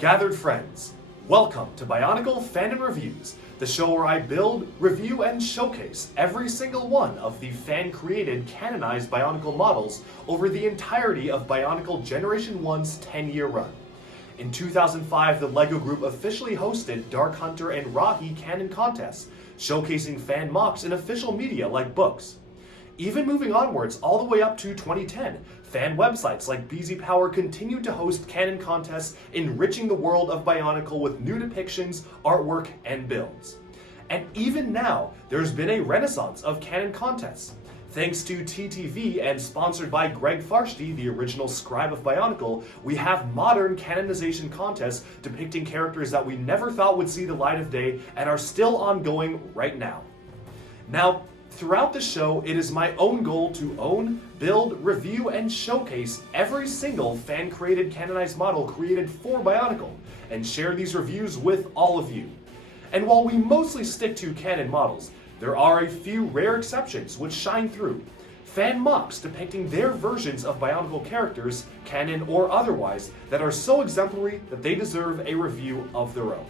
Gathered friends, welcome to Bionicle Fanon Reviews, the show where I build, review, and showcase every single one of the fan-created, canonized Bionicle models over the entirety of Bionicle Generation 1's 10-year run. In 2005, the LEGO Group officially hosted Dark Hunter and Rahi canon contests, showcasing fan MOCs in official media like books. Even moving onwards all the way up to 2010, fan websites like BZ Power continued to host canon contests, enriching the world of Bionicle with new depictions, artwork, and builds. And even now, there's been a renaissance of canon contests. Thanks to TTV and sponsored by Greg Farshty, the original scribe of Bionicle, we have modern canonization contests depicting characters that we never thought would see the light of day and are still ongoing right now. Now, throughout the show, it is my own goal to own, build, review, and showcase every single fan-created canonized model created for Bionicle, and share these reviews with all of you. And while we mostly stick to canon models, there are a few rare exceptions which shine through. Fan MOCs depicting their versions of Bionicle characters, canon or otherwise, that are so exemplary that they deserve a review of their own.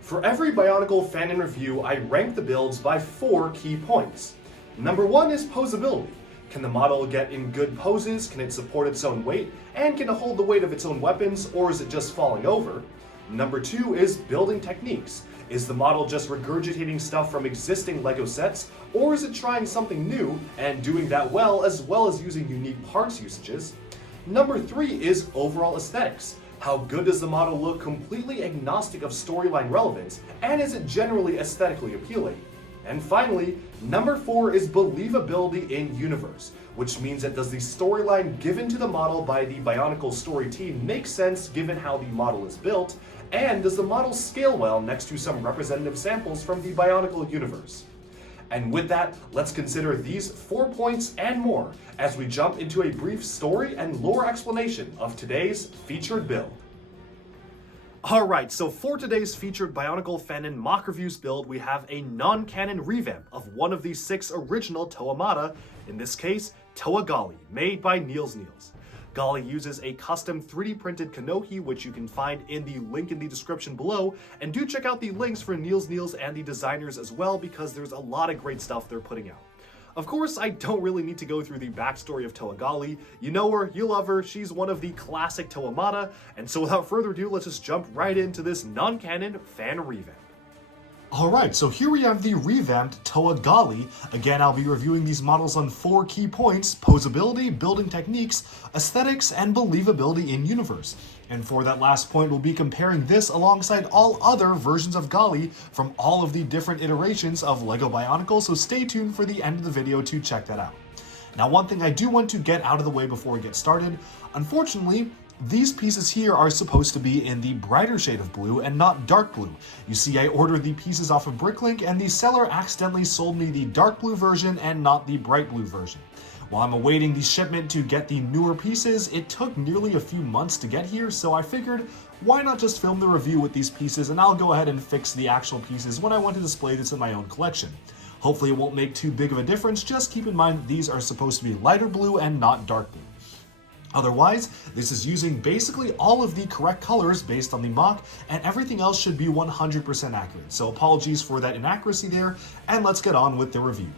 For every Bionicle Fanon review, I rank the builds by 4 key points. Number 1 is poseability. Can the model get in good poses? Can it support its own weight? And can it hold the weight of its own weapons, or is it just falling over? Number 2 is building techniques. Is the model just regurgitating stuff from existing LEGO sets, or is it trying something new and doing that well as using unique parts usages? Number 3 is overall aesthetics. How good does the model look completely agnostic of storyline relevance, and is it generally aesthetically appealing? And finally, number 4 is believability in universe, which means that does the storyline given to the model by the Bionicle story team make sense given how the model is built, and does the model scale well next to some representative samples from the Bionicle universe? And with that, let's consider these 4 points and more as we jump into a brief story and lore explanation of today's featured build. Alright, so for today's featured Bionicle Fanon mock reviews build, we have a non-canon revamp of one of the 6 original Toamata, in this case, Toa Gali, made by Nielsniels. Gali uses a custom 3D printed Kanohi, which you can find in the link in the description below, and do check out the links for Nielsniels and the designers as well, because there's a lot of great stuff they're putting out. Of course, I don't really need to go through the backstory of Toa Gali. You know her, you love her, she's one of the classic Toamata, and so without further ado, let's just jump right into this non-canon fan revamp. Alright, so here we have the revamped Toa Gali. Again, I'll be reviewing these models on 4 key points: poseability, building techniques, aesthetics, and believability in universe. And for that last point, we'll be comparing this alongside all other versions of Gali from all of the different iterations of LEGO Bionicle, so stay tuned for the end of the video to check that out. Now, one thing I do want to get out of the way before we get started, unfortunately, these pieces here are supposed to be in the brighter shade of blue and not dark blue. You see, I ordered the pieces off of Bricklink and the seller accidentally sold me the dark blue version and not the bright blue version. While I'm awaiting the shipment to get the newer pieces, it took nearly a few months to get here, so I figured, why not just film the review with these pieces, and I'll go ahead and fix the actual pieces when I want to display this in my own collection. Hopefully it won't make too big of a difference, just keep in mind these are supposed to be lighter blue and not dark blue. Otherwise, this is using basically all of the correct colors based on the MOC, and everything else should be 100% accurate. So apologies for that inaccuracy there, and let's get on with the review.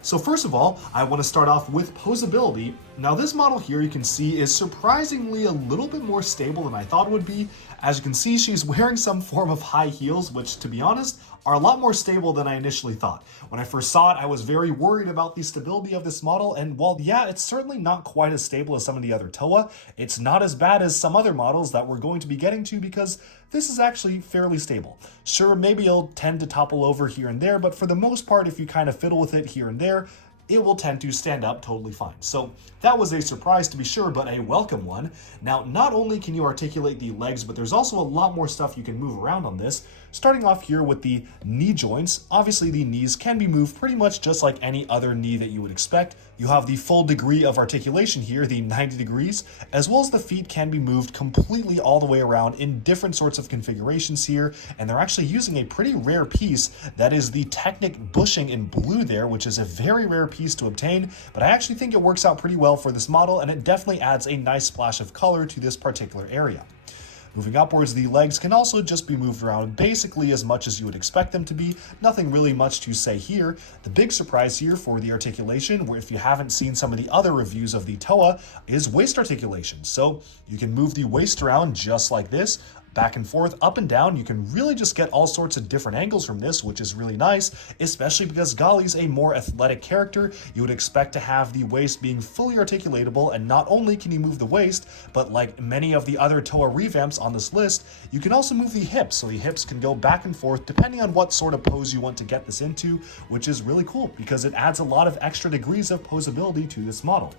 So first of all, I want to start off with poseability. Now this model here you can see is surprisingly a little bit more stable than I thought it would be. As you can see, she's wearing some form of high heels, which to be honest, are a lot more stable than I initially thought. When I first saw it, I was very worried about the stability of this model, and while yeah, it's certainly not quite as stable as some of the other Toa, it's not as bad as some other models that we're going to be getting to because this is actually fairly stable. Sure, maybe it'll tend to topple over here and there, but for the most part, if you kind of fiddle with it here and there, it will tend to stand up totally fine. So that was a surprise to be sure, but a welcome one. Now, not only can you articulate the legs, but there's also a lot more stuff you can move around on this. Starting off here with the knee joints, obviously the knees can be moved pretty much just like any other knee that you would expect. You have the full degree of articulation here, the 90 degrees, as well as the feet can be moved completely all the way around in different sorts of configurations here, and they're actually using a pretty rare piece that is the Technic bushing in blue there, which is a very rare piece to obtain, but I actually think it works out pretty well for this model, and it definitely adds a nice splash of color to this particular area. Moving upwards, the legs can also just be moved around basically as much as you would expect them to be. Nothing really much to say here. The big surprise here for the articulation, where if you haven't seen some of the other reviews of the TOA, is waist articulation. So you can move the waist around just like this, back and forth, up and down. You can really just get all sorts of different angles from this, which is really nice, especially because Gali's a more athletic character. You would expect to have the waist being fully articulatable, and not only can you move the waist, but like many of the other TOA revamps on this list, you can also move the hips, so the hips can go back and forth depending on what sort of pose you want to get this into, which is really cool because it adds a lot of extra degrees of posability to this model.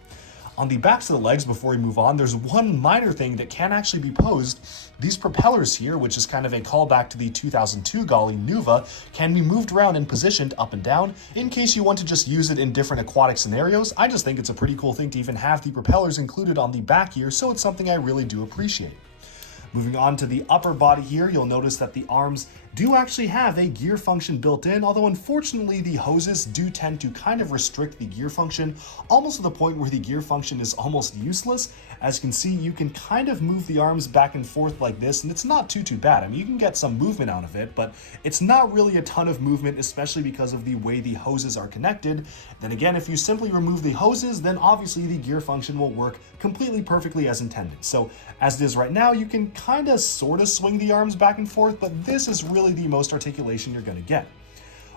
On the backs of the legs, before we move on, there's one minor thing that can actually be posed. These propellers here, which is kind of a callback to the 2002 Gali Nuva, can be moved around and positioned up and down in case you want to just use it in different aquatic scenarios. I just think it's a pretty cool thing to even have the propellers included on the back here, so it's something I really do appreciate. Moving on to the upper body here, you'll notice that the arms do actually have a gear function built in, although unfortunately the hoses do tend to kind of restrict the gear function, almost to the point where the gear function is almost useless. As you can see, you can kind of move the arms back and forth like this, and it's not too bad. I mean, you can get some movement out of it, but it's not really a ton of movement, especially because of the way the hoses are connected. Then again, if you simply remove the hoses, then obviously the gear function will work completely perfectly as intended. So as it is right now, you can kind of sort of swing the arms back and forth, but this is really the most articulation you're going to get.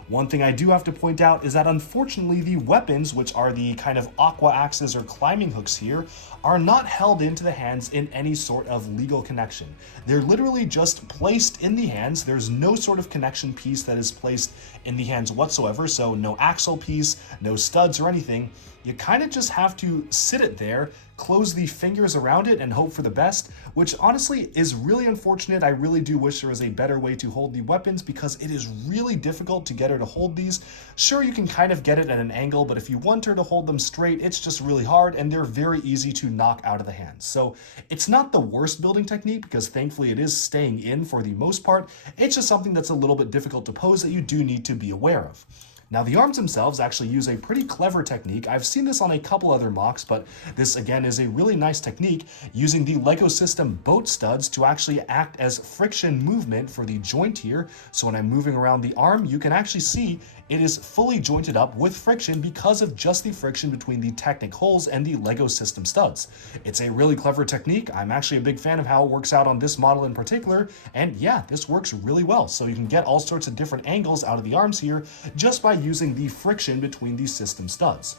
One thing I do have to point out is that unfortunately the weapons, which are the kind of aqua axes or climbing hooks here, are not held into the hands in any sort of legal connection. They're literally just placed in the hands. There's no sort of connection piece that is placed in the hands whatsoever, so no axle piece, no studs or anything. You kind of just have to sit it there, close the fingers around it, and hope for the best, which honestly is really unfortunate. I really do wish there was a better way to hold the weapons because it is really difficult to get her to hold these. Sure, you can kind of get it at an angle, but if you want her to hold them straight, it's just really hard, and they're very easy to knock out of the hands. So it's not the worst building technique because thankfully it is staying in for the most part. It's just something that's a little bit difficult to pose that you do need to be aware of. Now the arms themselves actually use a pretty clever technique. I've seen this on a couple other MOCs, but this again is a really nice technique using the LEGO system boat studs to actually act as friction movement for the joint here. So when I'm moving around the arm, you can actually see it is fully jointed up with friction because of just the friction between the Technic holes and the LEGO system studs. It's a really clever technique. I'm actually a big fan of how it works out on this model in particular, and yeah, this works really well. So you can get all sorts of different angles out of the arms here just by using the friction between these system studs.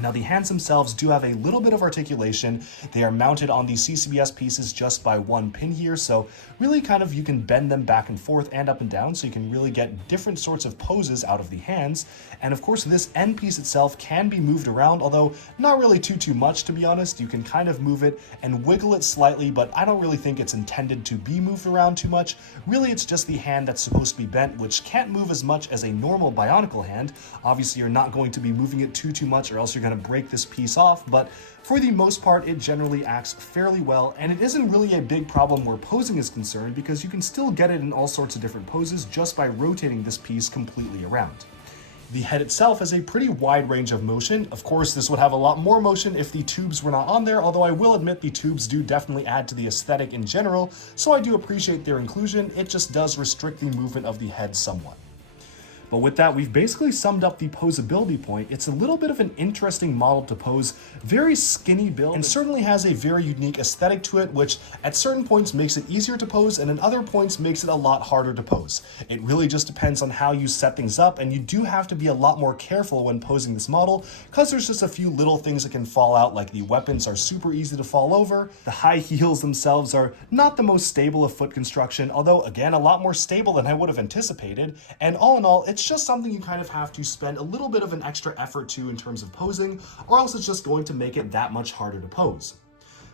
Now the hands themselves do have a little bit of articulation. They are mounted on the CCBS pieces just by one pin here, so really kind of you can bend them back and forth and up and down, so you can really get different sorts of poses out of the hands. And of course this end piece itself can be moved around, although not really too much, to be honest. You can kind of move it and wiggle it slightly, but I don't really think it's intended to be moved around too much. Really it's just the hand that's supposed to be bent, which can't move as much as a normal Bionicle hand. Obviously you're not going to be moving it too much, or else you're going to break this piece off, but for the most part it generally acts fairly well, and it isn't really a big problem where posing is concerned because you can still get it in all sorts of different poses just by rotating this piece completely around. The head itself has a pretty wide range of motion. Of course, this would have a lot more motion if the tubes were not on there, although I will admit the tubes do definitely add to the aesthetic in general, so I do appreciate their inclusion. It just does restrict the movement of the head somewhat. But with that, we've basically summed up the posability point. It's a little bit of an interesting model to pose, very skinny build, and certainly has a very unique aesthetic to it, which at certain points makes it easier to pose, and at other points makes it a lot harder to pose. It really just depends on how you set things up, and you do have to be a lot more careful when posing this model, because there's just a few little things that can fall out, like the weapons are super easy to fall over. The high heels themselves are not the most stable of foot construction, although again, a lot more stable than I would have anticipated, and all in all, it's just something you kind of have to spend a little bit of an extra effort to in terms of posing, or else it's just going to make it that much harder to pose.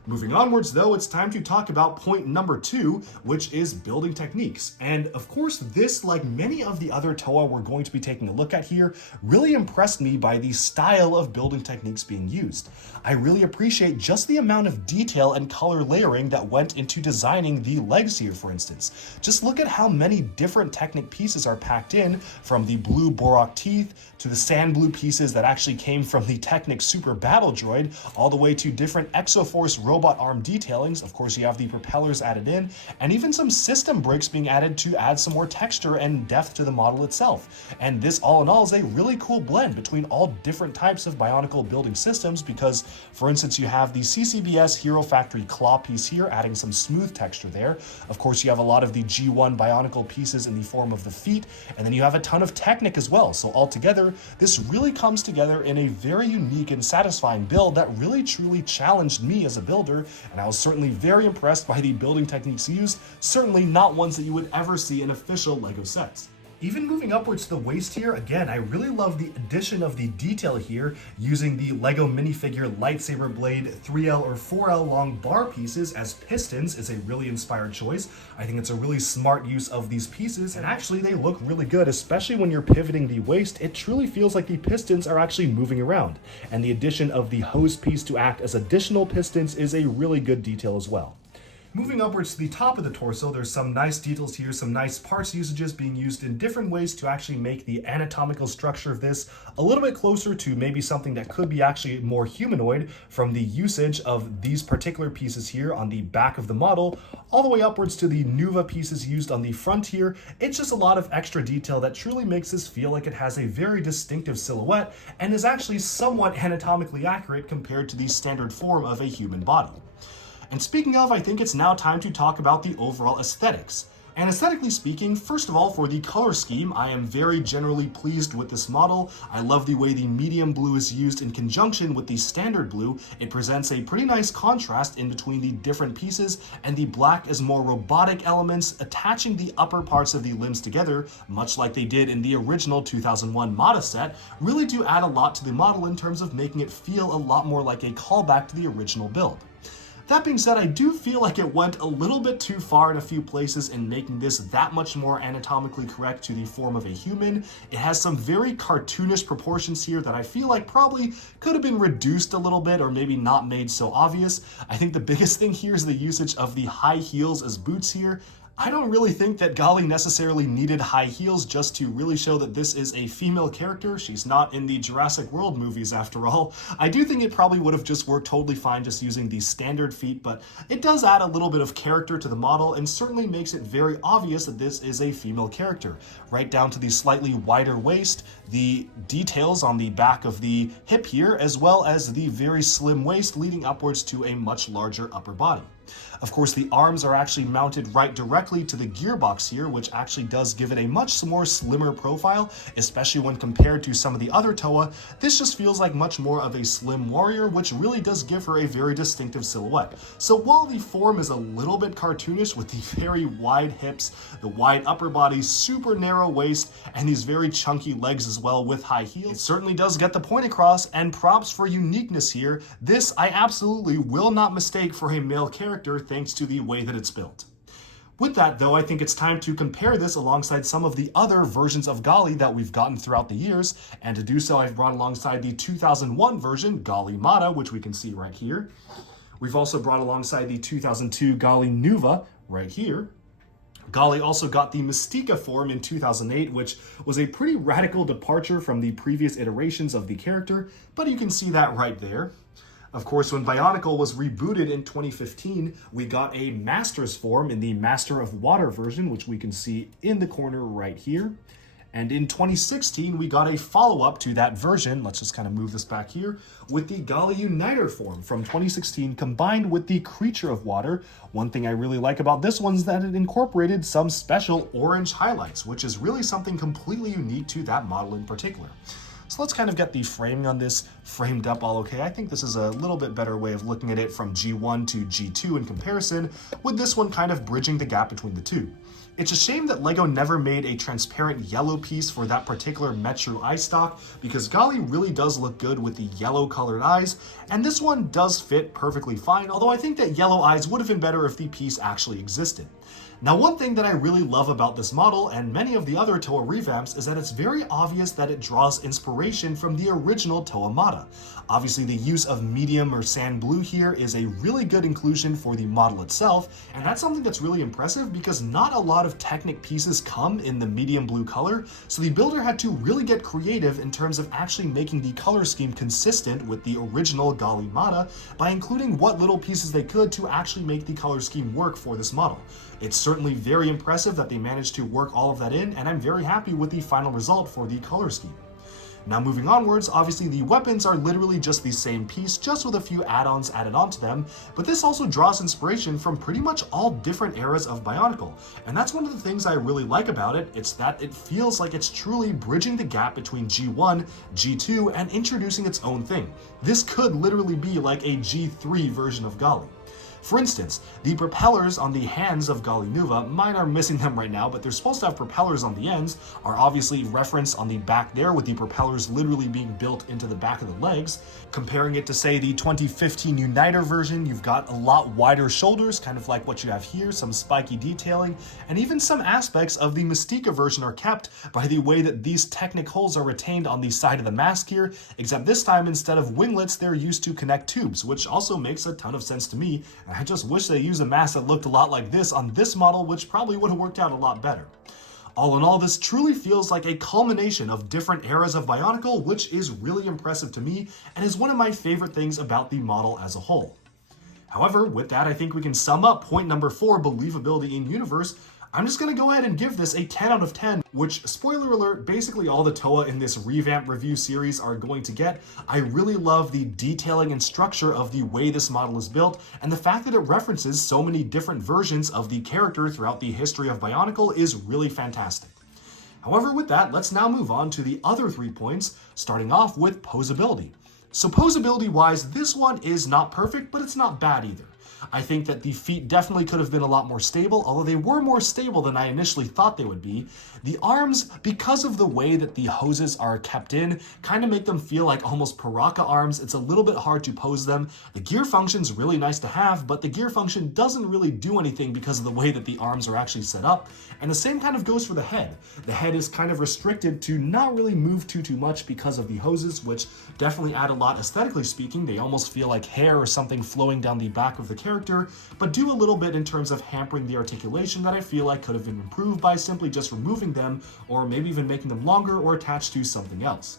Moving onwards though, it's time to talk about point number 2, which is building techniques. And of course this, like many of the other TOA we're going to be taking a look at here, really impressed me by the style of building techniques being used. I really appreciate just the amount of detail and color layering that went into designing the legs here, for instance. Just look at how many different Technic pieces are packed in, from the blue Borak teeth to the sand blue pieces that actually came from the Technic Super Battle Droid, all the way to different Exoforce robot robot arm detailings. Of course, you have the propellers added in, and even some system brakes being added to add some more texture and depth to the model itself. And this all in all is a really cool blend between all different types of Bionicle building systems because, for instance, you have the CCBS Hero Factory claw piece here, adding some smooth texture there. Of course, you have a lot of the G1 Bionicle pieces in the form of the feet, and then you have a ton of Technic as well. So altogether, this really comes together in a very unique and satisfying build that really truly challenged me as a builder, and I was certainly very impressed by the building techniques used, certainly not ones that you would ever see in official LEGO sets. Even moving upwards to the waist here, again, I really love the addition of the detail here using the LEGO minifigure lightsaber blade 3L or 4L long bar pieces as pistons is a really inspired choice. I think it's a really smart use of these pieces, and actually they look really good, especially when you're pivoting the waist. It truly feels like the pistons are actually moving around, and the addition of the hose piece to act as additional pistons is a really good detail as well. Moving upwards to the top of the torso, there's some nice details here, some nice parts usages being used in different ways to actually make the anatomical structure of this a little bit closer to maybe something that could be actually more humanoid from the usage of these particular pieces here on the back of the model, all the way upwards to the Nuva pieces used on the front here. It's just a lot of extra detail that truly makes this feel like it has a very distinctive silhouette and is actually somewhat anatomically accurate compared to the standard form of a human body. And speaking of, I think it's now time to talk about the overall aesthetics. And aesthetically speaking, first of all, for the color scheme, I am very generally pleased with this model. I love the way the medium blue is used in conjunction with the standard blue. It presents a pretty nice contrast in between the different pieces, and the black is more robotic elements attaching the upper parts of the limbs together, much like they did in the original 2001 Mata set, really do add a lot to the model in terms of making it feel a lot more like a callback to the original build. That being said, I do feel like it went a little bit too far in a few places in making this that much more anatomically correct to the form of a human. It has some very cartoonish proportions here that I feel like probably could have been reduced a little bit or maybe not made so obvious. I think the biggest thing here is the usage of the high heels as boots here. I don't really think that Gali necessarily needed high heels just to really show that this is a female character. She's not in the Jurassic World movies after all. I do think it probably would have just worked totally fine just using the standard feet, but it does add a little bit of character to the model and certainly makes it very obvious that this is a female character. Right down to the slightly wider waist, the details on the back of the hip here, as well as the very slim waist leading upwards to a much larger upper body. Of course, the arms are actually mounted right directly to the gearbox here, which actually does give it a much more slimmer profile, especially when compared to some of the other Toa. This just feels like much more of a slim warrior, which really does give her a very distinctive silhouette. So while the form is a little bit cartoonish with the very wide hips, the wide upper body, super narrow waist, and these very chunky legs as well with high heels, it certainly does get the point across, and props for uniqueness here. This I absolutely will not mistake for a male character thanks to the way that it's built. With that though, I think it's time to compare this alongside some of the other versions of Gali that we've gotten throughout the years, and to do so I've brought alongside the 2001 version, Gali Mata, which we can see right here. We've also brought alongside the 2002 Gali Nuva right here. Gali also got the Mystica form in 2008, which was a pretty radical departure from the previous iterations of the character, but you can see that right there. Of course, when Bionicle was rebooted in 2015, we got a Master's form in the Master of Water version, which we can see in the corner right here. And in 2016, we got a follow-up to that version, let's just kind of move this back here, with the Gali Uniter form from 2016 combined with the Creature of Water. One thing I really like about this one is that it incorporated some special orange highlights, which is really something completely unique to that model in particular. So let's kind of get the framing on this framed up all okay. I think this is a little bit better way of looking at it from G1 to G2 in comparison, with this one kind of bridging the gap between the two. It's a shame that LEGO never made a transparent yellow piece for that particular Metru eye stock, because Gali really does look good with the yellow colored eyes, and this one does fit perfectly fine, although I think that yellow eyes would have been better if the piece actually existed. Now, one thing that I really love about this model and many of the other Toa revamps is that it's very obvious that it draws inspiration from the original Toa Mata. Obviously, the use of medium or sand blue here is a really good inclusion for the model itself, and that's something that's really impressive because not a lot of Technic pieces come in the medium blue color, so the builder had to really get creative in terms of actually making the color scheme consistent with the original Gali Mata by including what little pieces they could to actually make the color scheme work for this model. It's certainly very impressive that they managed to work all of that in, and I'm very happy with the final result for the color scheme. Now moving onwards, obviously the weapons are literally just the same piece, just with a few add-ons added onto them, but this also draws inspiration from pretty much all different eras of Bionicle, and that's one of the things I really like about it. It's that it feels like it's truly bridging the gap between G1, G2, and introducing its own thing. This could literally be like a G3 version of Gali. For instance, the propellers on the hands of Gali Nuva, mine are missing them right now, but they're supposed to have propellers on the ends, are obviously referenced on the back there with the propellers literally being built into the back of the legs. Comparing it to, say, the 2015 Uniter version, you've got a lot wider shoulders, kind of like what you have here, some spiky detailing, and even some aspects of the Mystica version are kept by the way that these Technic holes are retained on the side of the mask here, except this time instead of winglets, they're used to connect tubes, which also makes a ton of sense to me. I just wish they used a mask that looked a lot like this on this model, which probably would have worked out a lot better. All in all, this truly feels like a culmination of different eras of Bionicle, which is really impressive to me and is one of my favorite things about the model as a whole. However, with that, I think we can sum up point number 4, believability in universe. I'm just going to go ahead and give this a 10 out of 10, which, spoiler alert, basically all the Toa in this revamp review series are going to get. I really love the detailing and structure of the way this model is built, and the fact that it references so many different versions of the character throughout the history of Bionicle is really fantastic. However, with that, let's now move on to the other 3 points, starting off with poseability. So poseability-wise, this one is not perfect, but it's not bad either. I think that the feet definitely could have been a lot more stable, although they were more stable than I initially thought they would be. The arms, because of the way that the hoses are kept in, kind of make them feel like almost Paraka arms. It's a little bit hard to pose them. The gear function's really nice to have, but the gear function doesn't really do anything because of the way that the arms are actually set up. And the same kind of goes for the head. The head is kind of restricted to not really move too much because of the hoses, which definitely add a lot aesthetically speaking. They almost feel like hair or something flowing down the back of the character, but do a little bit in terms of hampering the articulation that I feel like could have been improved by simply just removing them, or maybe even making them longer or attached to something else.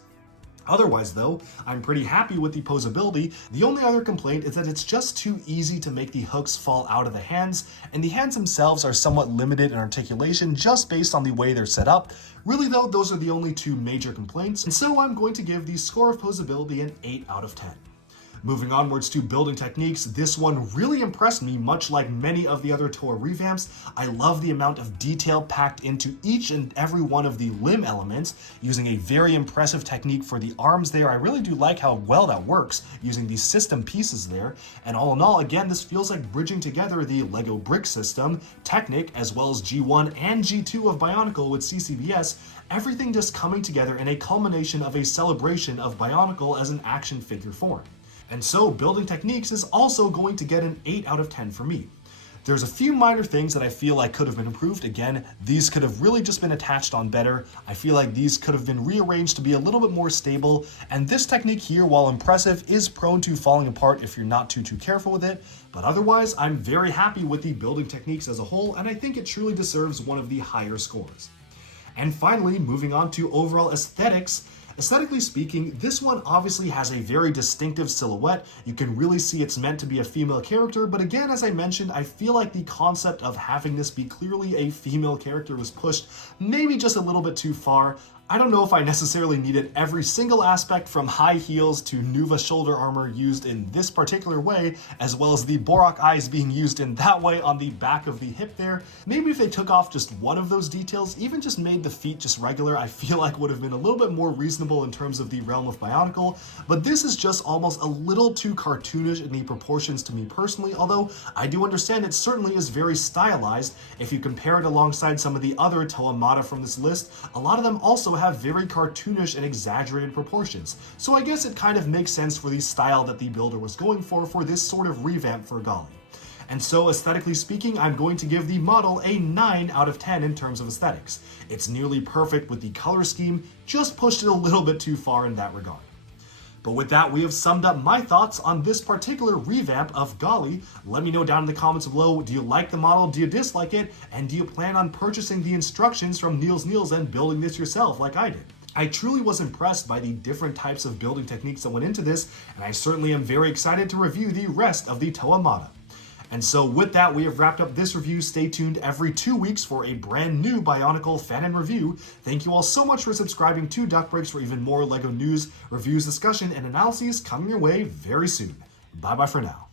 Otherwise though, I'm pretty happy with the poseability. The only other complaint is that it's just too easy to make the hooks fall out of the hands, and the hands themselves are somewhat limited in articulation just based on the way they're set up. Really though, those are the only 2 major complaints, and so I'm going to give the score of poseability an 8 out of 10. Moving onwards to building techniques, this one really impressed me, much like many of the other Toa revamps. I love the amount of detail packed into each and every one of the limb elements, using a very impressive technique for the arms there. I really do like how well that works, using these system pieces there. And all in all, again, this feels like bridging together the Lego brick system, Technic, as well as G1 and G2 of Bionicle with CCBS, everything just coming together in a culmination of a celebration of Bionicle as an action figure form. And so building techniques is also going to get an 8 out of 10 for me. There's a few minor things that I feel like could have been improved. Again, these could have really just been attached on better. I feel like these could have been rearranged to be a little bit more stable. And this technique here, while impressive, is prone to falling apart if you're not too careful with it. But otherwise, I'm very happy with the building techniques as a whole, and I think it truly deserves one of the higher scores. And finally, moving on to overall aesthetics. Aesthetically speaking, this one obviously has a very distinctive silhouette. You can really see it's meant to be a female character, but again, as I mentioned, I feel like the concept of having this be clearly a female character was pushed maybe just a little bit too far. I don't know if I necessarily needed every single aspect from high heels to Nuva shoulder armor used in this particular way, as well as the Borak eyes being used in that way on the back of the hip there. Maybe if they took off just one of those details, even just made the feet just regular, I feel like would have been a little bit more reasonable in terms of the realm of Bionicle, but this is just almost a little too cartoonish in the proportions to me personally, although I do understand it certainly is very stylized. If you compare it alongside some of the other Toa Mata from this list, a lot of them also have very cartoonish and exaggerated proportions. So I guess it kind of makes sense for the style that the builder was going for this sort of revamp for Gali. And so aesthetically speaking, I'm going to give the model a 9 out of 10 in terms of aesthetics. It's nearly perfect with the color scheme, just pushed it a little bit too far in that regard. But with that, we have summed up my thoughts on this particular revamp of Gali. Let me know down in the comments below, do you like the model, do you dislike it, and do you plan on purchasing the instructions from Nielsniels and building this yourself like I did? I truly was impressed by the different types of building techniques that went into this, and I certainly am very excited to review the rest of the Toa Mata. And so with that, we have wrapped up this review. Stay tuned every 2 weeks for a brand new Bionicle Fanon review. Thank you all so much for subscribing to Duck Breaks for even more LEGO news, reviews, discussion, and analyses coming your way very soon. Bye bye for now.